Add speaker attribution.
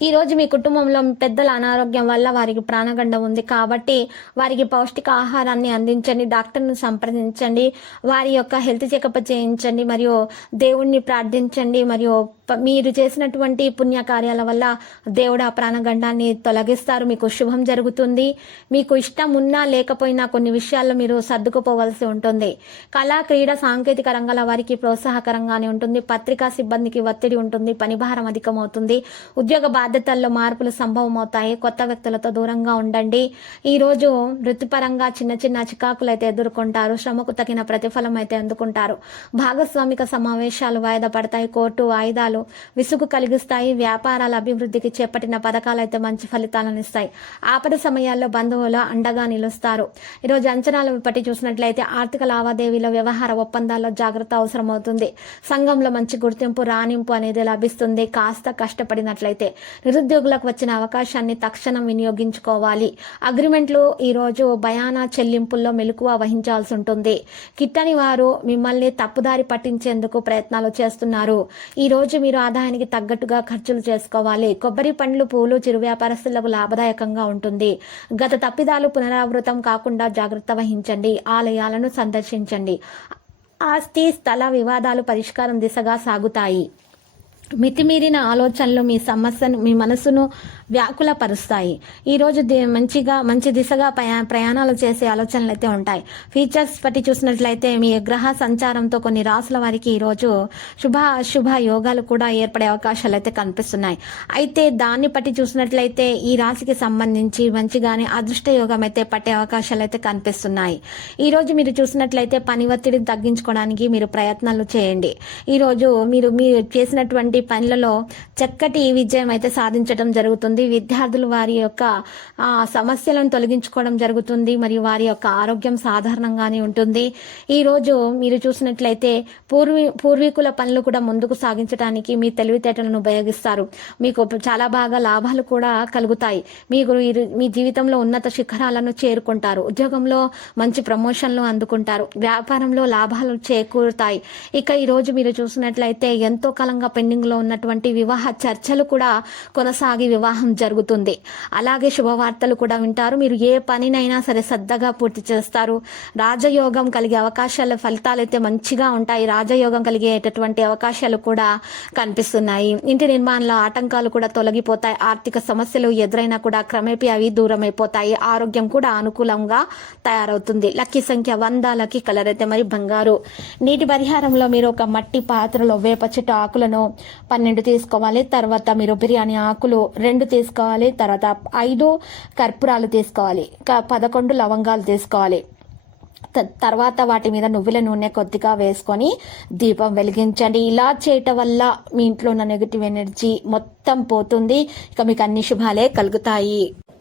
Speaker 1: ఈ రోజు మీ కుటుంబంలో పెద్దల అనారోగ్యం వల్ల వారికి ప్రాణగండం ఉంది కాబట్టి వారికి పౌష్టిక ఆహారాన్ని అందించండి డాక్టర్ను సంప్రదించండి వారి యొక్క హెల్త్ చెకప్ చేయించండి మరియు దేవుణ్ణి ప్రార్థించండి మరియు మీరు చేసినటువంటి పుణ్య కార్యాల వల్ల దేవుడు ఆ ప్రాణగండాన్ని తొలగిస్తారు. మీకు శుభం జరుగుతుంది. మీకు ఇష్టం ఉన్నా లేకపోయినా కొన్ని విషయాల్లో మీరు సర్దుకుపోవలసి ఉంటుంది. కళా క్రీడ సాంకేతిక రంగాల వారికి ప్రోత్సాహకరంగానే ఉంటుంది. పత్రికా సిబ్బందికి ఒత్తిడి ఉంటుంది. పనిభారం అధికమవుతుంది. ఉద్యోగ బాధ్యతల్లో మార్పులు సంభవం అవుతాయి కొత్త వ్యక్తులతో దూరంగా ఉండండి. ఈ రోజు వృత్తిపరంగా చిన్న చిన్న చికాకులు అయితే ఎదుర్కొంటారు. శ్రమకు తగిన ప్రతిఫలం అయితే అందుకుంటారు. భాగస్వామిక సమావేశాలు వాయిదా పడతాయి. కోర్టు వాయిదాలు విసుగు కలిగిస్తాయి. వ్యాపారాల అభివృద్ధికి చేపట్టిన పథకాలు అయితే మంచి ఫలితాలను ఇస్తాయి. ఆపద సమయాల్లో బంధువులు అండగా నిలుస్తారు. ఈరోజు అంచనాలు బట్టి చూసినట్లయితే ఆర్థిక లావాదేవీల వ్యవహార ఒప్పందాల్లో జాగ్రత్త అవసరమవుతుంది. సంఘంలో మంచి గుర్తింపు రాణింపు అనేది లభిస్తుంది. కాస్త కష్టపడినట్లయితే నిరుద్యోగులకు వచ్చిన అవకాశాన్ని తక్షణం వినియోగించుకోవాలి. అగ్రిమెంట్లు ఈరోజు రోజు భయానా చెల్లింపుల్లో మెలకువ వహించాల్సి ఉంటుంది. కిట్టని వారు మిమ్మల్ని తప్పుదారి పట్టించేందుకు ప్రయత్నాలు చేస్తున్నారు. ఈ రోజు మీరు ఆదాయానికి తగ్గట్టుగా ఖర్చులు చేసుకోవాలి. కొబ్బరి పండ్లు పూలు చిరు వ్యాపారస్తులకు లాభదాయకంగా ఉంటుంది. గత తప్పిదాలు పునరావృతం కాకుండా జాగ్రత్త వహించండి. ఆలయాలను సందర్శించండి. ఆస్తి స్థల వివాదాలు పరిష్కారం దిశగా సాగుతాయి. మితిమీరిన ఆలోచనలు మీ సమస్యను మీ మనసును వ్యాకులపరుస్తాయి. ఈరోజు ది- మంచిగా మంచి దిశగా ప్రయా- ప్రయాణాలు చేసే ఆలోచనలు అయితే ఉంటాయి. ఫీచర్స్ బట్టి చూసినట్లయితే మీ గ్రహ సంచారంతో కొన్ని రాసుల వారికి ఈరోజు శుభ అశుభ యోగాలు కూడా ఏర్పడే అవకాశాలు అయితే కనిపిస్తున్నాయి. అయితే దాన్ని బట్టి చూసినట్లయితే ఈ రాశికి సంబంధించి మంచిగానే అదృష్ట యోగం అయితే పట్టే అవకాశాలు అయితే కనిపిస్తున్నాయి. ఈరోజు మీరు చూసినట్లయితే పని ఒత్తిడిని తగ్గించుకోవడానికి మీరు ప్రయత్నాలు చేయండి. ఈరోజు మీరు మీరు చేసినటువంటి పనులలో చక్కటి విజయం అయితే సాధించడం జరుగుతుంది. విద్యార్థులు వారి యొక్క సమస్యలను తొలగించుకోవడం జరుగుతుంది. మరియు వారి యొక్క ఆరోగ్యం సాధారణంగానే ఉంటుంది. ఈ రోజు మీరు చూసినట్లయితే పూర్వీ పూర్వీకుల పనులు కూడా ముందుకు సాగించడానికి మీ తెలివితేటలను ఉపయోగిస్తారు. మీకు చాలా బాగా లాభాలు కూడా కలుగుతాయి. మీకు ఈ- మీ జీవితంలో ఉన్నత శిఖరాలను చేరుకుంటారు. ఉద్యోగంలో మంచి ప్రమోషన్లు అందుకుంటారు. వ్యాపారంలో లాభాలు చేకూరుతాయి. ఇక ఈ రోజు మీరు చూసినట్లయితే ఎంతో కాలంగా పెండింగ్ లో ఉన్నటువంటి వివాహ చర్చలు కూడా కొనసాగి వివాహం జరుగుతుంది. అలాగే శుభవార్తలు కూడా వింటారు. మీరు ఏ పనినైనా సరే శ్రద్ధగా పూర్తి చేస్తారు. రాజయోగం కలిగే అవకాశాల ఫలితాలు అయితే మంచిగా ఉంటాయి. రాజయోగం కలిగేటటువంటి అవకాశాలు కూడా కనిపిస్తున్నాయి. ఇంటి నిర్మాణంలో ఆటంకాలు కూడా తొలగిపోతాయి. ఆర్థిక సమస్యలు ఎదురైనా కూడా క్రమేపీ అవి దూరమైపోతాయి. ఆరోగ్యం కూడా అనుకూలంగా తయారవుతుంది. లక్కీ సంఖ్య వంద లక్కీ కలర్ అయితే మరి బంగారు. నీటి పరిహారంలో మీరు ఒక మట్టి పాత్రలో వేప చెట్టు ఆకులను పన్నెండు తీసుకోవాలి తర్వాత మీరు బిర్యానీ ఆకులు రెండు తీసుకోవాలి తర్వాత ఐదు కర్పూరాలు తీసుకోవాలి పదకొండు లవంగాలు తీసుకోవాలి. త- తర్వాత వాటి మీద నువ్వుల నూనె కొద్దిగా వేసుకొని దీపం వెలిగించండి. ఇలా చేయటం వల్ల మీ ఇంట్లో ఉన్న నెగిటివ్ ఎనర్జీ మొత్తం పోతుంది. ఇక మీకు అన్ని శుభాలే కలుగుతాయి.